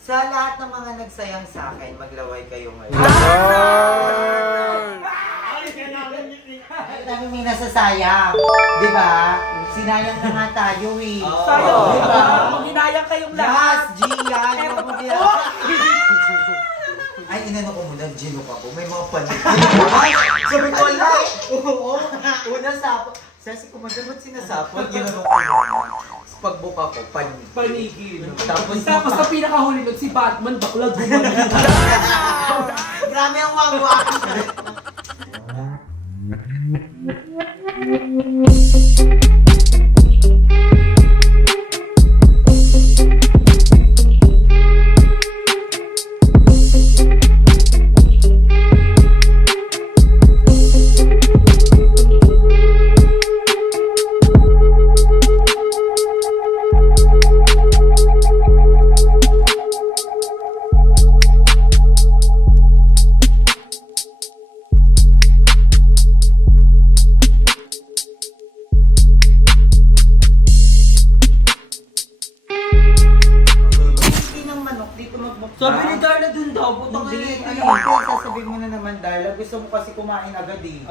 Sa lahat ng mga nagsayang sa akin, maglaway kayo ngayon. Dami may nasasayang. Di ba? Sinayang na nga tayo eh. Sayang. Di ba? Maginayang kayong lahat. Yes, Gian. Ay, inano ko muna, ginok ako. May mga panig. Sabi ko, wala. Oo. Una sapo. Kasi kumanda, ba't sinasapot? Ginano ko muna. Pagbuka ko, Panigil. Tapos sa pinakahuli nun, si Batman, bakla gumaling. Grabe ang wangwang. Sabi ni Darla dun daw, putang Hindi, ina. sasabihin mo na naman, Darla. Gusto mo kasi kumain agad eh.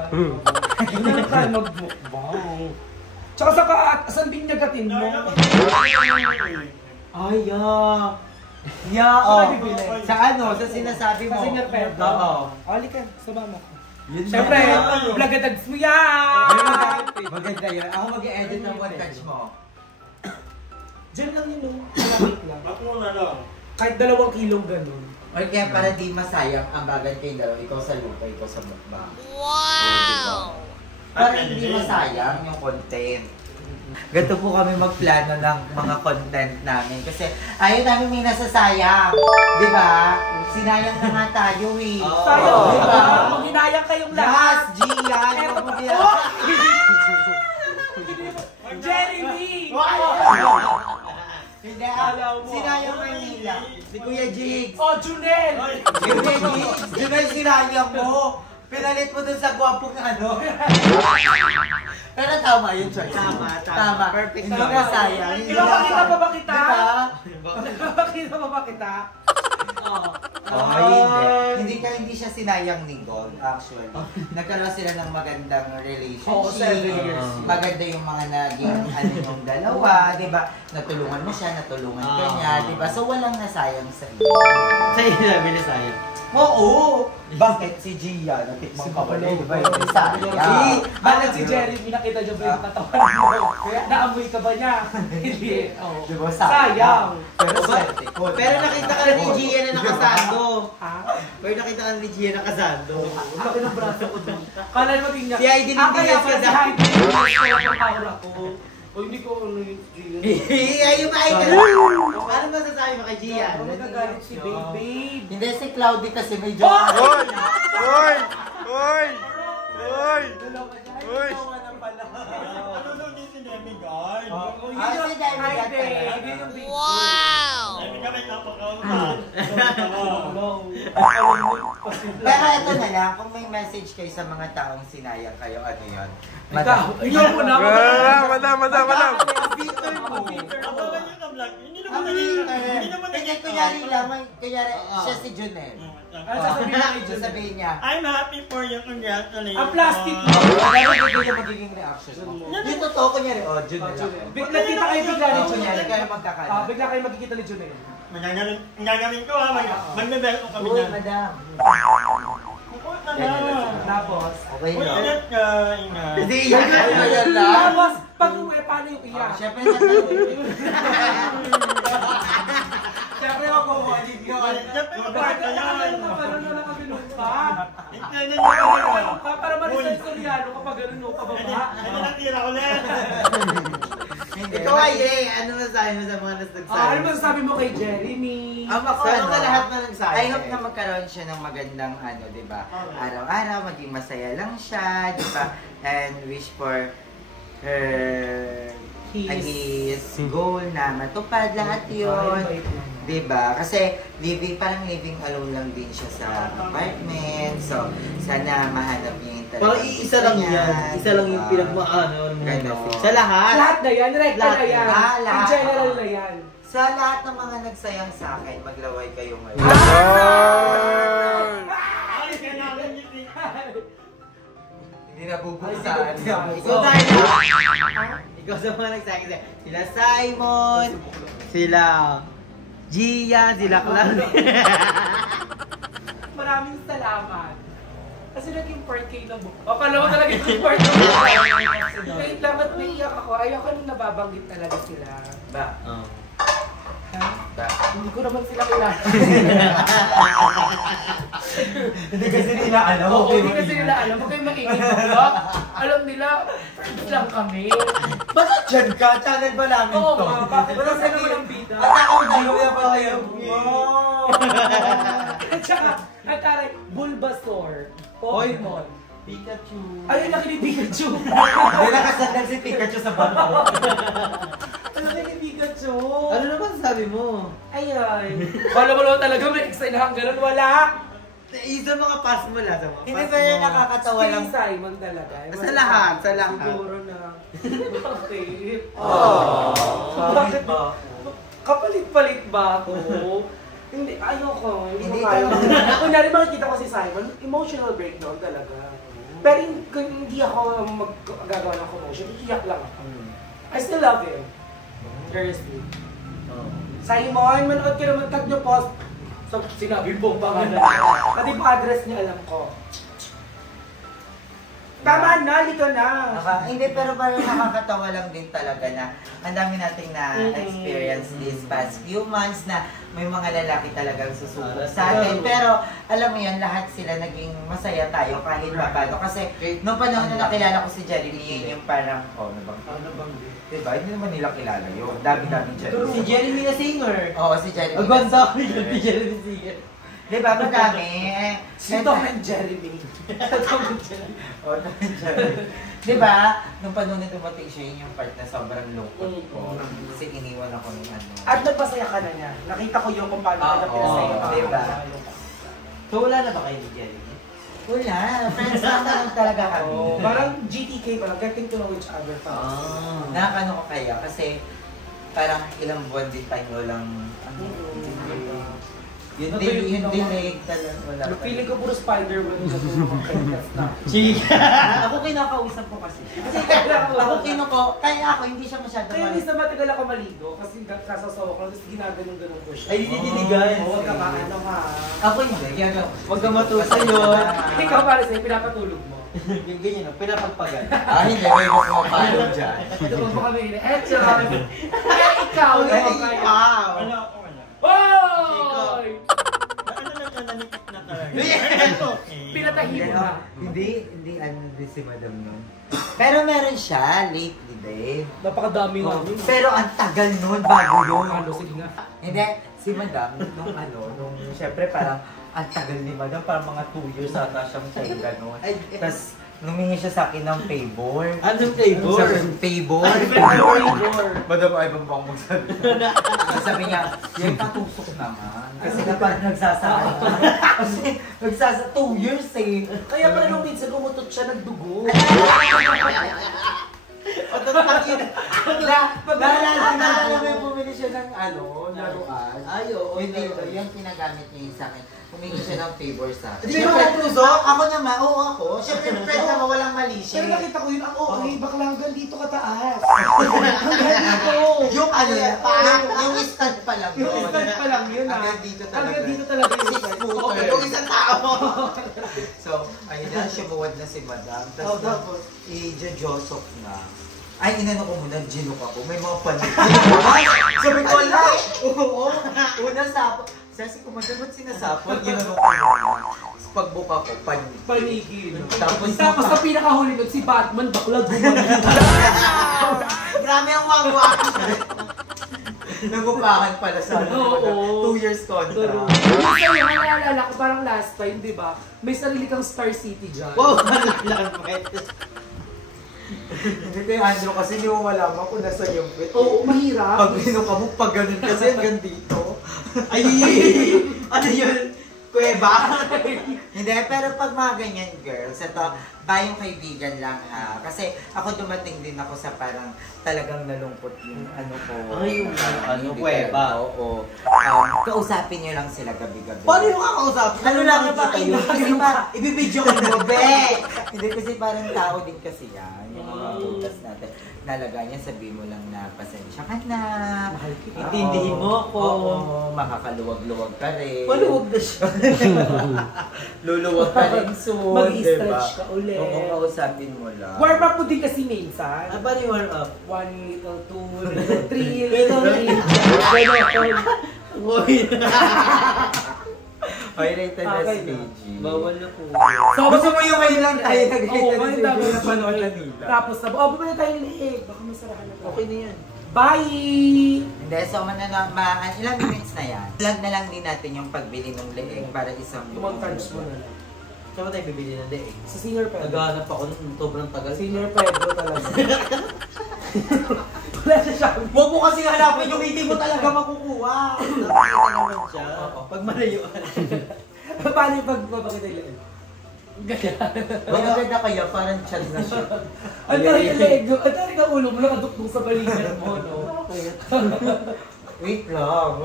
Hindi na tayo mag-mukbang. Tsaka saan binyagatin mo? Ay, oh. Sa ano? Sa sinasabi mo? Sa Senior Pedro. Oo. Ali ka, sumama ko. Yun Siyempre, na. blagadags mo yan! Maganda yun. Ako mag-i-edit ng montage mo. Diyan lang yun, no? Malapit lang. Ako na lang. Kahit 2 kilong ganun. Or kaya para di masayang ang bagay kayong dalawa, ikaw sa lupa, ikaw sa mukbang. Wow! Para hindi masayang yung content. Ganito po kami magplano ng mga content namin. Kasi ayaw namin may nasasayang. Di ba? Sinayang na nga tayo eh. Sayang. Di ba? Maginayang kayong Yes, lahat. Gian. Jeremy! Hindi, sinayang Manila. Si Kuya Jigs. Oh, Junel! Kuya Jigs, yun ay sinayang mo. Pinalit mo dun sa gwapong ano. Pero tama yun, Choy. Tama. Perfect. Hindi ka sayang. Pinapakita pa ba kita? Diba? Pinapakita pa ba kita? Hindi siya sinayang ni God, actually. Nagkaroon sila ng magandang relationship. Oo, 7 years. Maganda yung mga naging yung dalawa, di ba? Natulungan mo siya, natulungan ka niya, di ba? So walang nasayang sa iyo. Sa iyo sabi na sa'yo. Oo! Bakit si Gia? Natikmang ka ba? Di ba? Yung sayang. Bakit si Jeremy nakita niyo ba yung katawan mo? Naamoy ka ba niya? Hindi. Di ba? Sayang. Pero swerte ko. Pero nakita ka ni Gia na nakasando. Ha? Pero nakita ka ni Gia nakasando. Ang laki ng braso ko doon. Kala niya maging niya. Si Aiden hindi kaya niya pala si sa- Aiden yung aura ko. O hindi ko ano yung Gia. Ayun ba? Ano masasabi mo kay Gia? Nagagalit si Babe. Hindi si Cloudy kasi medyo... Hoy! Hoy! Hoy! Hoy! Hoy! Ano din si Demi guard? Si Demi God pala. Wow! Demi ka may napakautan. Pero ito na lang, kung may message kayo sa mga taong sinayang kayo, ano yun? Ikaw mo na. Madam! Peter mo. Abangan nyo na vlog. Hindi naman Ang naging... Peter. Hindi naman Kaya naging... kunyari lang, kunyari siya si Junel. Ano sasabihin niya kay Junel? Sasabihin niya. I'm happy for you. Congratulations. Ang plastic mo. Ano yung magiging reaction mo? Yung totoo, kunyari, Junel ako. Bigla kita kayo bigla ni Kunyari, Junel. kayo magkakala. Bigla kayo magkikita ni Junel. Magagaling ko ha. Magbe-belt ko kami Uy, na. madam. Kukuha ka na. Tapos, Okay Uy, na. ingat ka. Ingat. Hindi, yan lang. tapos, pag-uwi, paano yung iyak? Siyempre, natanong. Siyempre, mag-walling yun. Siyempre, mag-belt ka yan. Parang wala kami nung pa. Tignan niyo yun. Para Maricel Soriano kapag gano'n no, pababa. Ano natira ulit? Ikaw ay ano masasabi mo sa mga Ano masasabi mo kay Jeremy? Ako, Sana ano, ka lahat na nagsabi. I hope na magkaroon siya ng magandang ano, di ba? Araw-araw, maging masaya lang siya, di ba? And wish for her his goal na matupad lahat yun. Diba? Kasi parang living alone lang din siya sa apartment. So, sana mahanap niya yung talagang Parang isa lang gusto niya, yan. Isa lang yung diba? pinagmaano. Ganon. Sa lahat. Lahat na yan, recta Lahat na yan. na, lahat. In general na yan. So, Sa lahat ng mga nagsayang sa akin, maglaway kayo ngayon. Hindi nabubuksan. Ikaw sa mga nagsabi sila Simon, sila Gia, sila Claudia. Maraming salamat. Kasi naging part kayo ng book. Akala mo talaga yung part ng book. Wait lang at naiyak ako. Ayoko nung nababanggit talaga sila. Ba? Hindi ko naman sila kilala. Hindi kasi nila alam. Oo, hindi kasi nila alam. Huwag kayong maingay ba? Alam nila, friends lang kami. Bakit dyan ka? Channel ba namin Oo, to? bakit? Wala sa naman ang bida. At ako, Gio, na pala kayo. At saka, ang taray, Bulbasaur. Pokemon. Pikachu. Ayun, laki ni Pikachu. May nakasandal si Pikachu sa bato. Ang laki ni Pikachu. Ano naman sabi mo? Ayan. Wala mo naman talaga may excited na ganun. Wala. Sa mga pass mo lang. Sa mga Hindi pass ba yan mo. nakakatawa lang? Si Simon talaga. Sa lahat, sa lahat. Siguro na. Bakit? Bakit ba? Kapalit-palit ba ako? Hindi, ayoko. Hindi Hindi ko kaya. ka- Kunyari makikita ko si Simon, emotional breakdown talaga. Pero kung hindi ako magagawa ng commotion, iiyak lang ako. I still love him. Seriously. Simon, manood ka naman, tag niyo post. So, sinabi po pangalan. Pati pa address niya alam ko. Tama na, lito na. Hindi, pero parang nakakatawa lang din talaga na ang dami nating na-experience these past few months na may mga lalaki talagang susubok sa atin. Pero alam mo yun, lahat sila naging masaya tayo kahit pa paano. Kasi nung panahon na nakilala ko si Jeremy, yun yung parang, diba? Hindi naman nila kilala yun. Dami-dami Jeremy. Si Jeremy na singer. Oo, si Jeremy. Ang ganda ko yun, si Jeremy singer. Diba? Madami. Si Tom and Jeremy. Oh, Jeremy. Diba? Nung panahon na dumating siya, yun yung part na sobrang lungkot ko. Kasi iniwan ako ng ano. At nagpasaya ka na niya. Nakita ko yung kung paano ka na pinasaya ka. Diba? So wala na ba kayo ni Jeremy? Wala. Friends lang naman talaga kami. Parang GTK pa lang, getting to know each other pa. Nakakano ko kaya kasi parang ilang buwan din tayo lang yun din talaga wala. Feeling ko puro Spider-Man yung sa mga podcast na. Ako kinakausap ko kasi. Kasi ako kinuko, kaya ako hindi siya masyado Kaya minsan matagal ako maligo kasi kasasawa ko tapos ginaganon-ganon ko siya. Ay, dinidiligan. Huwag ka maano ka. Ako hindi, gano'n. Huwag ka matusa yun. Ikaw para sa'yo, pinapatulog mo. Yung ganyan, no? Pinapagpagan. Hindi, may mas mapalo dyan. Ito pa ba kami ini? Eto! Kaya ikaw, Ay, ikaw kaya. ikaw! Hoy! Ano lang ka nanikip na talaga? Pinatahi mo na. Hindi ano din si Madam nun. Pero meron siya, lately din. Napakadami nga yun. Pero ang tagal nun, bago yun. Ano, sige nga. Hindi, si Madam, nung syempre parang, ang tagal ni Madam, parang mga 2 years ata siyang sayang gano'n. Tapos, lumingi siya sa akin ng favor. Anong flavor? Favor? Favor. Madam, ay bang bang magsabi? Sabi niya, yung patusok naman. Kasi na parang nagsasama. Kasi 2 years eh. Kaya pala nung minsan umutot siya, nagdugo. Naalala mo yung bumili siya ng laruan. Ay, oo. Hindi, yung pinagamit niya sa akin. Humingi siya ng favor sa akin. Hindi mo natusok? Ako naman, oo ako. Siyempre, friend naman, walang mali siya. Pero nakita ko yun, ang okay, bakla hanggang dito kataas. Hanggang dito. Yung yung stand pa lang yun. Yung stand pa lang yun, Hanggang dito talaga. Hanggang dito talaga yung Six stand. footer. Yung isang tao. So, ayun na, sumuwad na si Madam. Tapos, i-josok na. Ay, inano ko muna, ginok ako. May mga panig. Sabi ko, ala! Oo. Una sapo. Kasi kung Madam, ba't sinasapon? Ginano ko muna. Pagbuka ko, panig. Panigil. Tapos sa pinakahuli nun, si Batman, bakla gumaling. Grabe ang wangwa. Nagupahan pala sa Oo. 2 years contract. Kasi yung naalala ko parang last time, di ba? May sarili kang Star City dyan. Wow, lang. Hindi kay Andrew kasi hindi mo malaman kung nasa yung pet. Oo, mahirap. Pag binuka mo, pag ganun kasi hanggang dito. Ay, ano yun? Kuweba. Hindi, pero pag mga ganyan girls, ito, bayong kaibigan lang ha. Kasi ako dumating din ako sa parang talagang nalungkot yung ano ko. Ay, yung Parang hindi kuweba. talaga, Oo. Kausapin nyo lang sila gabi-gabi. Paano yung kakausapin? Ano lang ba kayo? Kasi ibibidyo ko mo, be! Hindi kasi parang tao din kasi yan. Yung mga butas natin. Nalagay niya, sabihin mo lang na pasensya ka na. Mahal kita. Intindihin mo ako. Oo, makakaluwag-luwag ka rin. Maluwag na siya. Luluwag ka rin soon, Mag-i-stretch ka ulit. Oo, kausapin mo lang. Warm up mo din kasi minsan. Ah, paano yung warm up? 1 little, 2 little, 3 Little, little. Uy! Ay, rated Okay SPG. Bawal na po. So, Gusto mo yung ngayon lang tayo Oo, nag-rated ngayon tayo SPG. napanood na na nila. Tapos na, bumili tayo ng liig. Baka masarahan na tayo. Okay na yan. Bye! Hindi, so ilang minutes na yan. Vlog na lang din natin yung pagbili ng leeg para isang Montage mo na lang. Saan ba tayo bibili ng leeg? Sa Singer Pedro. Naghahanap ako nung sobrang tagal. Singer Pedro talaga. Wala siya siya. Huwag mo kasi hanapin yung hindi mo talaga makukuha. Nakikita naman siya. Pag malayuan. Paano yung pagpapakita yung liig? Magaganda kaya, parang chan na siya. Ang talaga liig. Ang talaga ulo mo nakadukduk sa balikat mo, no? Wait lang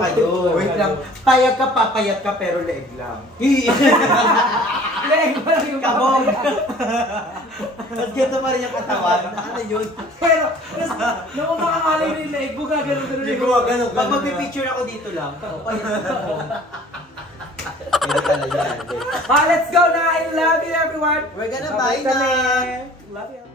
kayo. Wait lang. Payag ka, papayag ka, pero leeg lang. Liig mo lang yung Kabog. papakita. At ganito pa rin yung katawan. Ano yun? Pero, nung umakangalay yung liig, gumagano na Hindi ko magano. Pag magpipicture ako dito lang. Hindi talaga yan. Let's go na! I love you everyone! We're gonna Bye-bye buy na. kami. Love you.